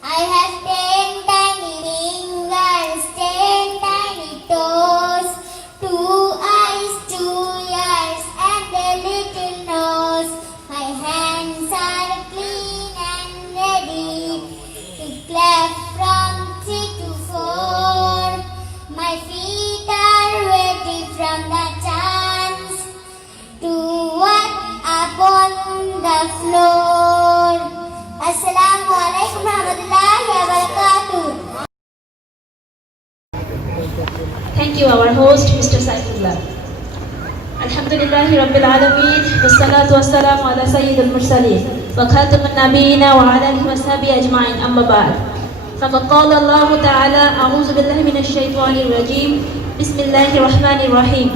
I have 10 tiny fingers, 10 tiny toes, 2 eyes, 2 ears, and a little nose. My hands are clean and ready to clap from 3 to 4. My feet are ready from the chance to walk upon the floor. Assalamu alaikum warahmatullahi wabarakatuh. Thank you, our host, Mr. Saifullah. Alhamdulillahi Rabbil Alameen, wassalatu wassalamu ala Sayyidil Mursaleen, wa khatamun nabiyina wa ala alihi wa sahbihi ajma'in, amma ba'd. Faqad qala Allahu ta'ala, a'udhu billahi minash shaitanir rajim, bismillahir rahmanir rahim.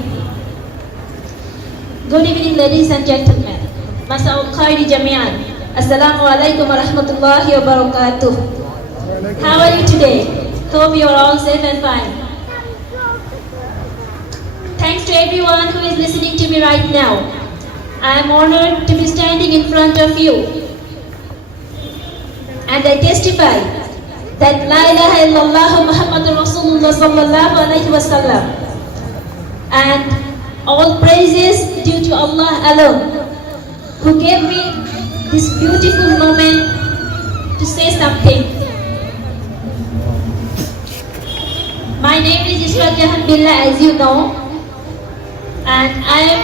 Good evening, ladies and gentlemen. Masa'ul khairi jami'an. Assalamu alaikum wa rahmatullahi wa barakatuh. How are you today? Hope you are all safe and fine. Thanks to everyone who is listening to me right now. I am honored to be standing in front of you. And I testify that La ilaha illallah Muhammadur Rasulullah sallallahu alayhi wa sallam. And all praises due to Allah alone, who gave me this beautiful moment to say something. My name is Isra Jahan Billah, as you know, and I am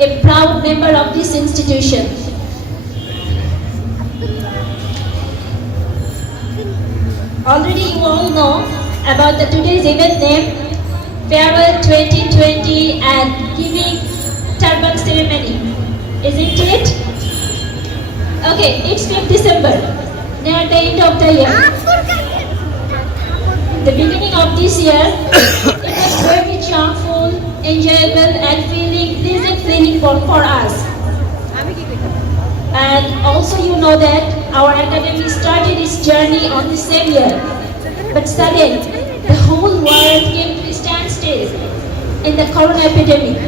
a proud member of this institution. Already you all know about the today's event name, Farewell 2020 and Giving Turban Ceremony, isn't it? Okay, it's 5th December, near the end of the year. The beginning of this year, it was very charmful, enjoyable and pleasant feeling for us. And also you know that our academy started its journey on the same year. But suddenly, the whole world came to a standstill in the corona epidemic.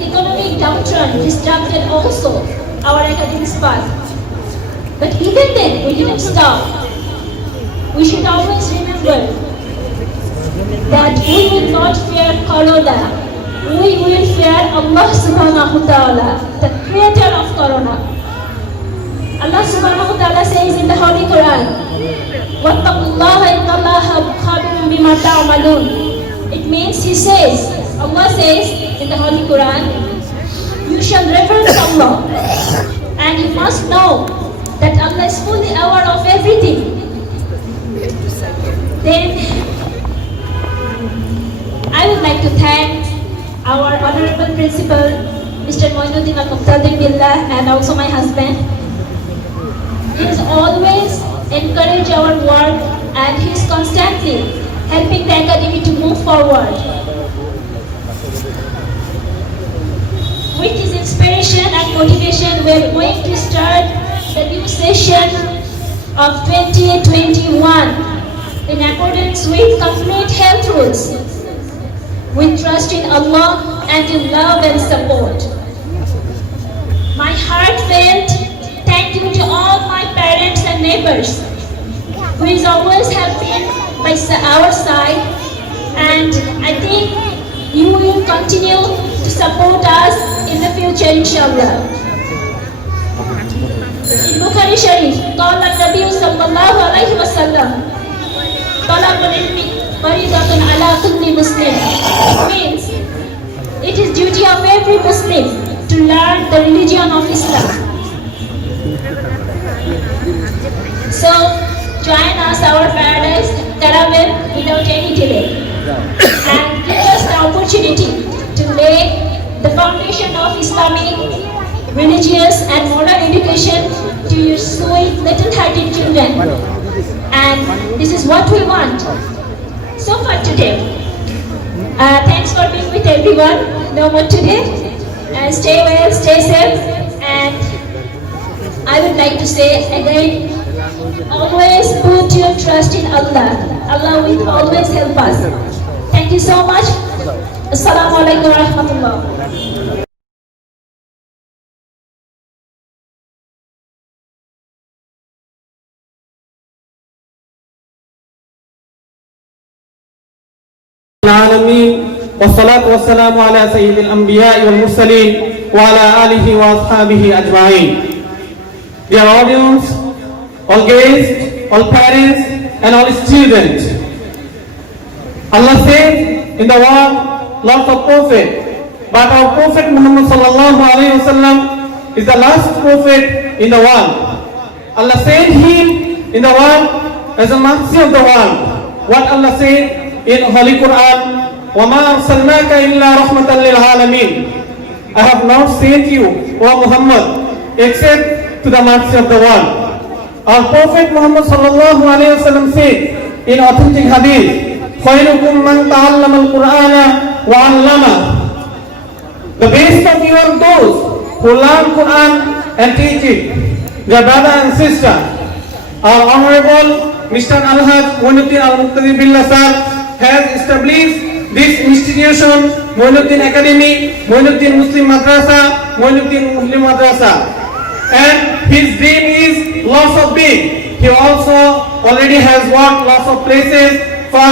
The economic downturn disrupted also our academic path. But even then, we didn't stop. We should always remember that we will not fear corona. We will fear Allah subhanahu wa ta'ala, the creator of corona. Allah subhanahu wa ta'ala says in the Holy Quran, وَاتَّقُوا إِنَّ اللَّهَ خَبِيرٌ بِمَا تَعْمَلُونَ. It means He says, Allah says in the Holy Quran, you shall reverence Allah and you must know that Allah is fully aware of everything. Then I would like to thank our honorable principal, Mr. Moinuddin Al-Muqtadir Billah, and also my husband. He has always encouraged our work and he is constantly helping the academy to move forward. With his inspiration and motivation, we are going to start the new session of 2021 in accordance with complete health rules, with trust in Allah and in love and support. My heartfelt thank you to all my parents and neighbors who is always helping by our side, and I think you will continue to support us in the future, inshallah. In Bukhari Sharif, قال النبي صلى الله عليه وسلم طلب العلم فريضة على كل مسلم. It means it is duty of every Muslim to learn the religion of Islam. So join us our paradise Tarawih without any delay and give us the opportunity to lay the foundation of Islamic, religious and moral education to your sweet little-hearted children. And this is what we want. So far today. Thanks for being with everyone. No more today. Stay well, stay safe. And I would like to say again, always put your trust in Allah. Allah will always help us. Thank you so much. Assalamu alaikum wa rahmatullah. العالمين والصلاة والسلام على سيد الأنبياء والمرسلين وعلى آله وأصحابه أجمعين. Dear audience, all guests, all parents and all students, Allah said in the world, lots of prophets, but our Prophet Muhammad sallallahu alaihi wasallam is the last prophet in the world. Allah sent him in the world as a mercy of the world. What Allah said in Holy Quran, وَمَا أَرْسَلْنَاكَ إِلَّا رَحْمَةً لِلْعَالَمِينَ. I have not sent you, O Muhammad, except to the mercy of the world. Our Prophet Muhammad sallallahu alaihi wasallam said in authentic hadith, خَيْرُكُمْ مَنْ تَعَلَّمَ الْقُرْآنَ وَعَلَّمَهُ. The best of you are those who learn Quran and teach it. Dear brother and sister, our Honorable Mr. Alhaj Moinuddin Al-Muqtadi Billah sir has established this institution, Moinuddin Academy, Moinuddin Muslim Madrasa, Moinuddin Muslim Madrasa. And his dream is lots of big. He also already has worked lots of places for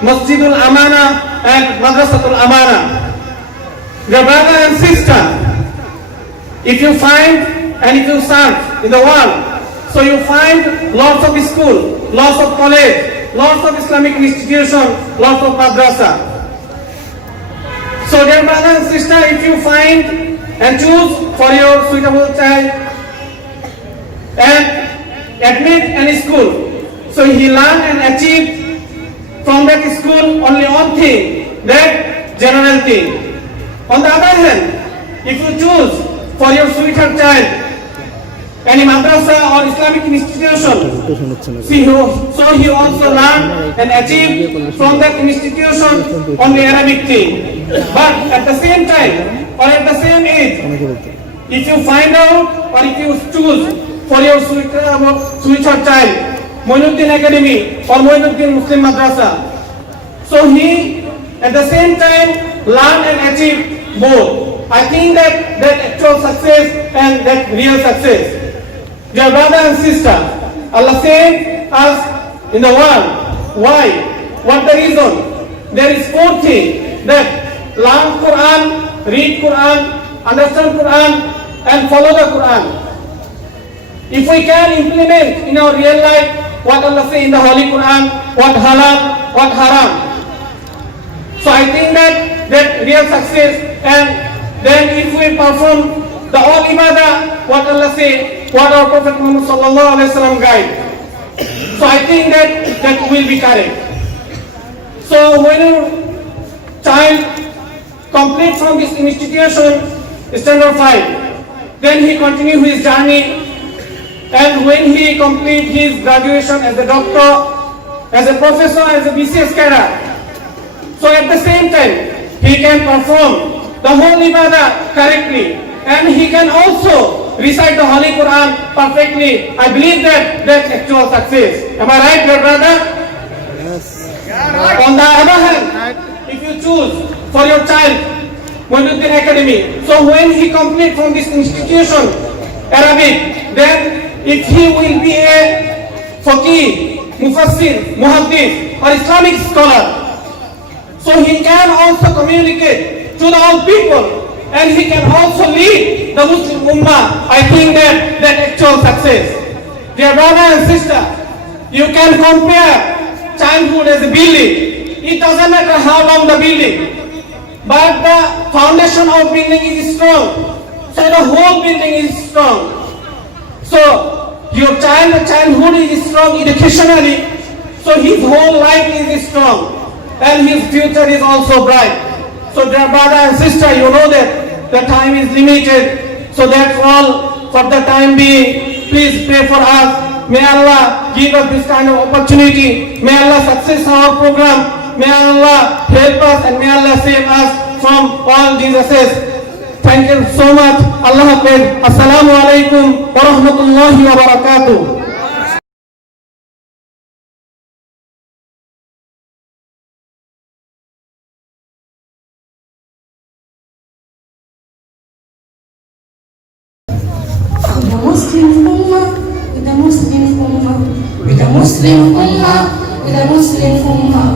Masjidul Amana and Madrasatul Amana. Dear brother and sister, if you find and if you search in the world, so you find lots of school, lots of college, lots of Islamic institution, lots of madrasa. So dear brother and sister, if you find and choose for your suitable child and admit any school, so he learn and achieve from that school only one thing, that general thing. On the other hand, if you choose for your sweetheart child any madrasa or Islamic institution, so he also learn and achieve from that institution only Arabic thing. But at the same time or at the same age, if you find out or if you choose for your sweetheart child Moinuddin Academy or Moinuddin Muslim Madrasa, so he at the same time learn and achieve both. I think that actual success and that real success. Dear brother and sister, Allah saved us in the world. Why? What the reason? There is 4 things: that learn Quran, read Quran, understand Quran, and follow the Quran. If we can implement in our real life what Allah says in the Holy Quran, what halal, what haram, so I think that real success. And then if we perform the all ibadah, what Allah say, what our Prophet Muhammad sallallahu alaihi wasallam guide, so I think that will be correct. So when a child complete from this institution standard 5, then he continue his journey, and when he complete his graduation as a doctor, as a professor, as a BCS cadre, so at the same time he can perform the whole ibadah correctly, and he can also recite the Holy Quran perfectly. I believe that's actual success. Am I right, dear brother? Yes. On the other hand, if you choose for your child Moinuddin Academy, so when he complete from this institution Arabic, then if he will be a faqih, mufassir, muhaddith or Islamic scholar, so he can also communicate to the all people, and he can also lead the Muslim Ummah. I think that actual success. Dear brother and sister, you can compare childhood as a building. It doesn't matter how long the building, but the foundation of building is strong, so the whole building is strong. So your childhood is strong educationally, so his whole life is strong, and his future is also bright. So dear brother and sister, you know that the time is limited, so that's all for the time being. Please pray for us. May Allah give us this kind of opportunity. May Allah success our program. May Allah help us, and may Allah save us from all diseases. Thank you so much. Allah Hafiz. Assalamu alaikum wa rahmatullahi wa barakatuh. Muslim Ummah, with a Muslim Ummah, with a Muslim Ummah, with a Muslim Ummah.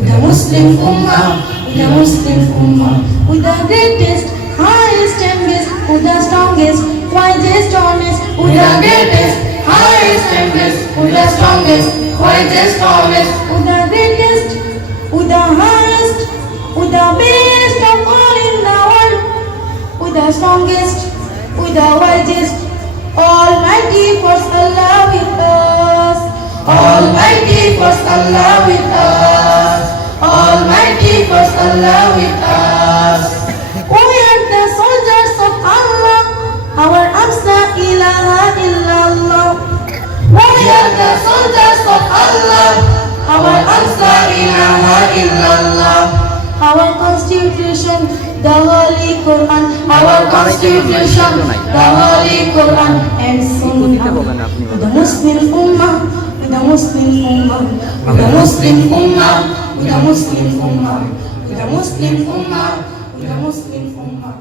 with the Muslim Ummah, with the Muslim Ummah, with the greatest, highest and best, with the strongest, wisest, honest, with the greatest, highest and best, with the strongest, wisest, honest, with the greatest, with the highest, with the best of all in the world, with the strongest, with the wisest, Almighty first Allah with us, Almighty first Allah with us, Almighty first Allah with us. We are the soldiers of Allah, our arms la ilaha illallah. We are the soldiers of Allah, our arms la ilaha illallah. Our constitution, the Holy Quran, our constitution, the Holy Quran and Sunnah. The Muslim Ummah, the Muslim Ummah, the Muslim Ummah, the Muslim Ummah, the Muslim Ummah, the Muslim Ummah.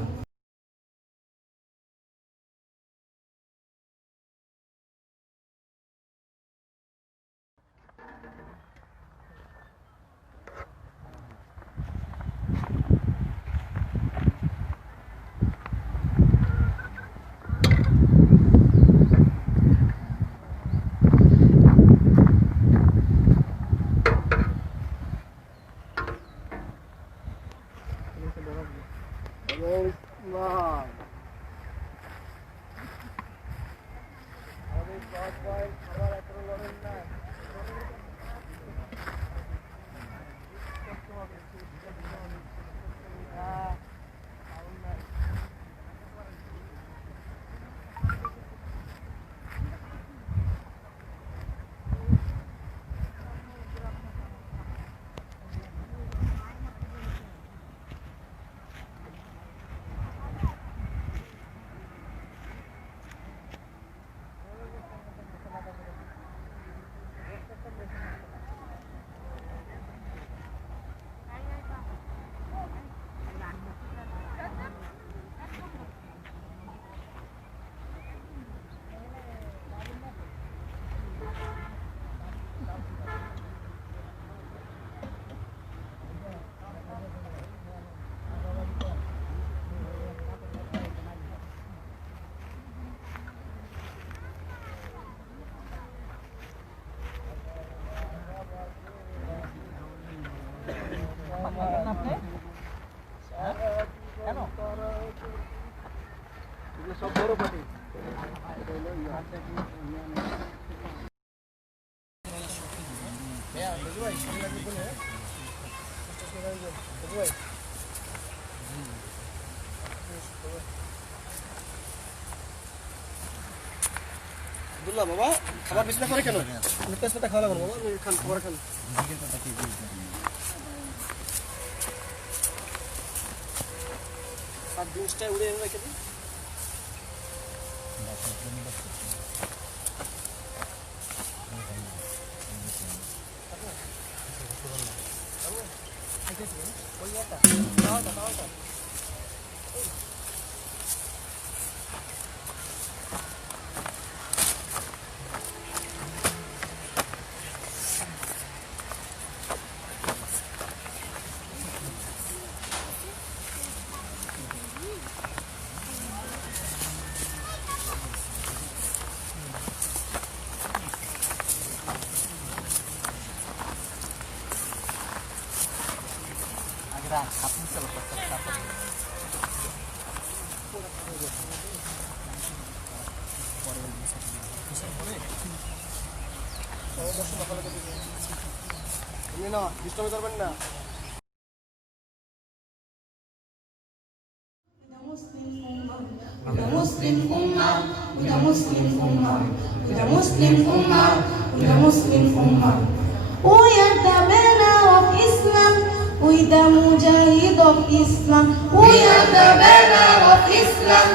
Abdullah বাবা খাবার বিছনা করে কেন তেজপাতা খাওয়া লাগবে বাবা খান খাবার খান আর জিনিসটা উড়ে এনে রেখে দিন না ডিস্টার্ব করবেন না The Muslim Ummah, the Muslim Ummah, the Muslim Ummah, the Muslim Ummah. We are the banner of Islam, we the mujahid of Islam. We are the banner of Islam,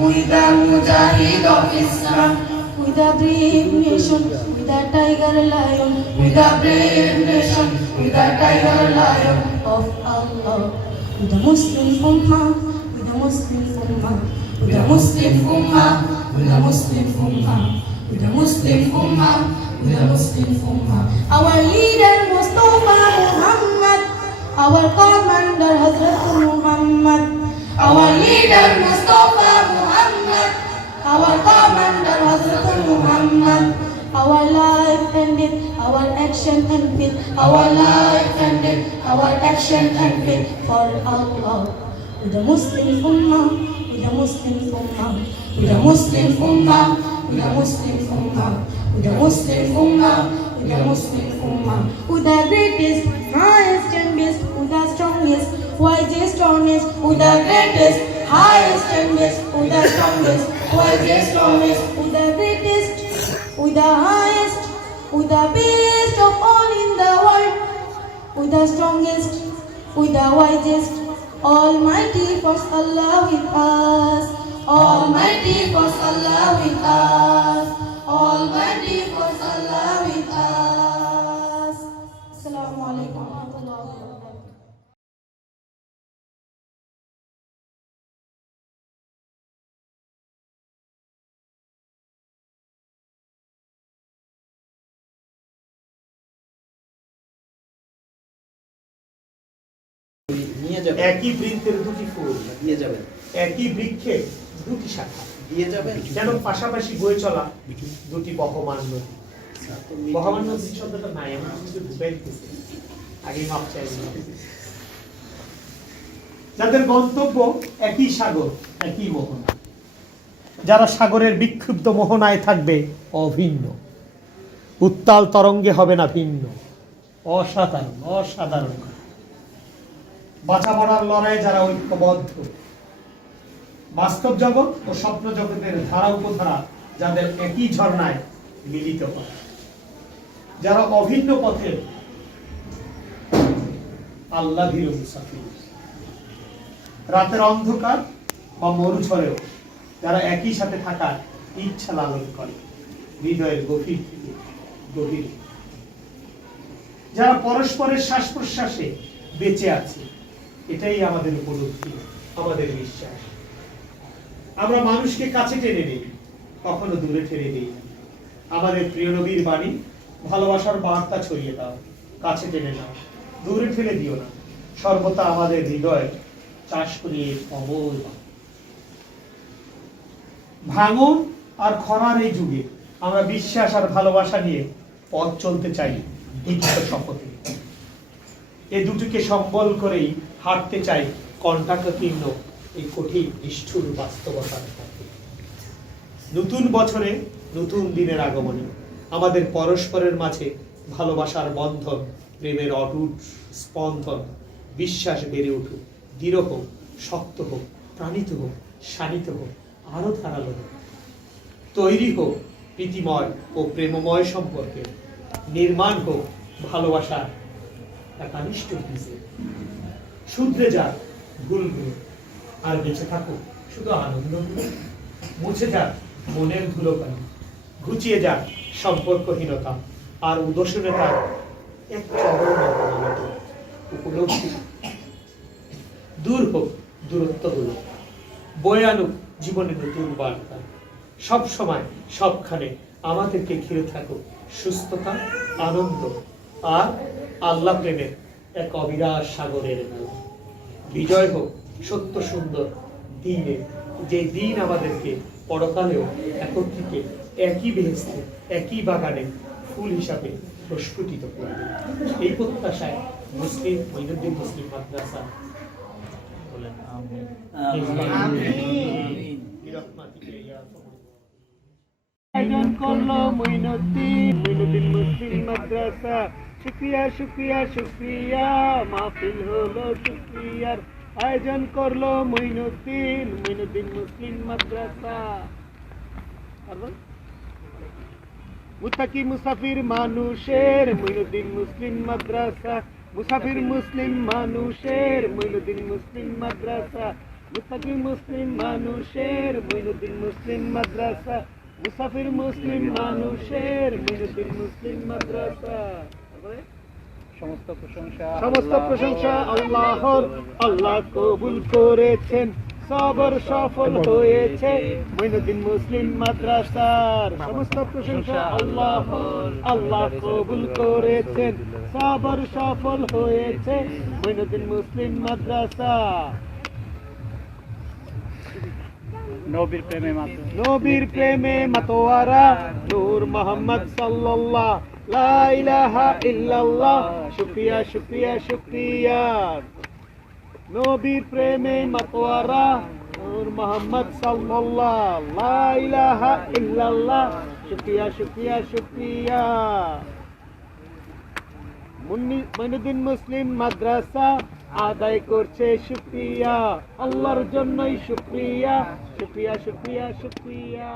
we the mujahid of Islam. We the brave nation, we the tiger lion, we the brave nation, we the tiger lion of Allah. We the Muslim Ummah, we the Muslim Ummah. With the Muslim Ummah, with the Muslim Ummah, with the Muslim Ummah, with the Muslim Ummah. Our leader Mustafa Muhammad, our commander Hazrat Muhammad, our leader Mustafa Muhammad, our commander Hazrat Muhammad. Our life ended, our action and faith. Our life ended, our action and faith for Allah. With the Muslim Ummah, with the Muslim Ummah, with the Muslim Ummah, with the Muslim Ummah, with the Muslim Ummah, with the Muslim Ummah. With the greatest, highest and best, with the strongest, wisest, honest, with the greatest, highest and best, with the strongest, wisest, honest, with the greatest, with the highest, with the best of all in the world, with the strongest, with the wisest. Almighty force Allah with us, Almighty force Allah with us, Almighty force Allah with us. Assalamu alaikum wa rahmatullahi wa barakatuh. একই বৃন্তের দুটি ফুল দিয়ে যাবেন একই বৃক্ষে দুটি শাখা দিয়ে যাবেন যেন পাশাপাশি বয়ে চলা দুটি বহমান নদী। বহমান নদী শব্দটা নাই, আমি কিন্তু ঢুকাই দিতেছি, আগে মাপ চাই। যাদের গন্তব্য একই সাগর, একই মোহনা, যারা সাগরের বিক্ষুব্ধ মোহনায় থাকবে অভিন্ন, উত্তাল তরঙ্গে হবে না ভিন্ন। অসাধারণ, অসাধারণ। বাঁচা মরার লড়াইয়ে যারা ঐক্যবদ্ধ, বাস্তব জগৎ ও স্বপ্ন জগতের ধারা উপধারা যাদের একই ঝর্ণায় মিলিত হয়, যারা অভিন্ন পথের আল্লাহর মুসাফির, রাতের অন্ধকার বা মরুঝড়েও যারা একই সাথে থাকার ইচ্ছা লালন করে হৃদয়ের গভীর থেকে গভীর, যারা পরস্পরের শ্বাস প্রশ্বাসে বেঁচে আছে, এটাই আমাদের উপলব্ধি, আমাদের বিশ্বাস। আমরা মানুষকে কাছে টেনে নিই, কখনো দূরে ঠেলে দিই। আমাদের প্রিয় নবীর বাণী, ভালোবাসার বার্তা ছড়িয়ে দাও, কাছে টেনে নাও, দূরে ঠেলে দিও না, সর্বদা আমাদের হৃদয় চাষ করিয়ে অমল। ভাঙন আর খরার এই যুগে আমরা বিশ্বাস আর ভালোবাসা নিয়ে পথ চলতে চাই দীক্ষিত শপথে। এই দুটিকে সম্বল করেই হাঁটতে চাই কণ্টাকীর্ণ এই কঠিন নিষ্ঠুর বাস্তবতার পথে। নতুন বছরে, নতুন দিনের আগমনে আমাদের পরস্পরের মাঝে ভালোবাসার বন্ধন, প্রেমের অটুট স্পন্দন, বিশ্বাস বেড়ে উঠুক, দৃঢ় হোক, শক্ত হোক, প্রাণিত হোক, শানিত হোক, আরো ধারালো হোক। তৈরি হোক প্রীতিময় ও প্রেমময় সম্পর্কে, নির্মাণ হোক ভালোবাসার একানিষ্ঠ বীজে। শুধরে যাক ভুলগুলো, আর বেঁচে থাকুক শুধু আনন্দগুলো। মুছে যাক মনের ধুলোকালি, ঘুচিয়ে যাক সম্পর্কহীনতা, আর উদাসীনতার এক চরম উপলব্ধি। দূর হোক দূরত্বগুলো, বয়ে আনুক জীবনে নতুন বার্তা। সব সময় সবখানে আমাদেরকে ঘিরে থাকুক সুস্থতা, আনন্দ আর আল্লাহ প্রেমের এক অবিরাট সাগরের মেলা। বিজয় হোক সত্য সুন্দর দিনে, যে দিন আমাদেরকে পরকালেও একত্রিত একই বেহেশতে, একই বাগানে ফুল হিসাবে প্রস্ফুটিত করবে। এই প্রত্যাশায় মুসলিম মঈনুদ্দিন মুসলিম মাদ্রাসা বলেন আমিন। আয়োজন করলো মঈনুদ্দিন মুসলিম মাদ্রাসা। শুকরিয়া শুকরিয়া শুকরিয়া, মাহফিল হলো শুকরিয়ার। আয়োজন করলো মঈনুদ্দিন মুসলিম মাদ্রাসা। মুত্তাকি মুসাফির মানুষের মঈনুদ্দিন মুসলিম মাদ্রাসা। মুসাফির মুসলিম মানুষের মঈনুদ্দিন মুসলিম মাদ্রাসা। মুত্তাকি মুসলিম মানুষের মঈনুদ্দিন মুসলিম মাদ্রাসা। মুসাফির মুসলিম মানুষের মঈনুদ্দিন মুসলিম মাদ্রাসা। সমস্ত প্রশংসা আল্লাহর, আল্লাহ কবুল করেছেন। সবর সফল হয়েছে মঈনুদ্দিন মুসলিম মাদ্রাসার সমস্ত প্রশংসা আল্লাহ আল্লাহ কবুল করেছেন সবর সফল হয়েছে মঈনুদ্দিন মুসলিম মাদ্রাসা নবীর প্রেমে মাতোয়ারা নূর মোহাম্মদ সাল্লাল্লাহ লা ইলাহা ইল্লাল্লাহ শুকরিয়া শুকরিয়া শুকরিয়া নবীর প্রেমে মাতোয়ারা নূর মোহাম্মদ সাল্লাল্লাহ লা ইলাহা ইল্লাল্লাহ শুকরিয়া শুকরিয়া শুকরিয়া মঈনুদ্দিন মুসলিম মাদ্রাসা আদায় করছে শুকরিয়া আল্লাহর জন্যই শুকরিয়া শুকরিয়া শুকরিয়া শুকরিয়া